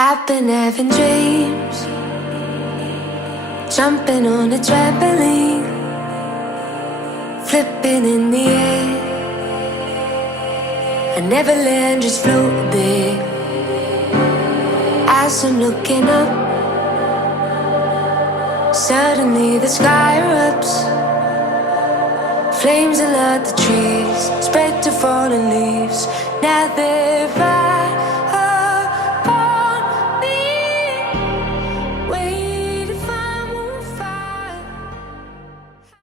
I've been having dreams, jumping on a trampoline, flipping in the air. I never land, just float there. As I'm looking up, suddenly the sky erupts. Flames alert the trees, spread to fallen leaves. Now they're fire.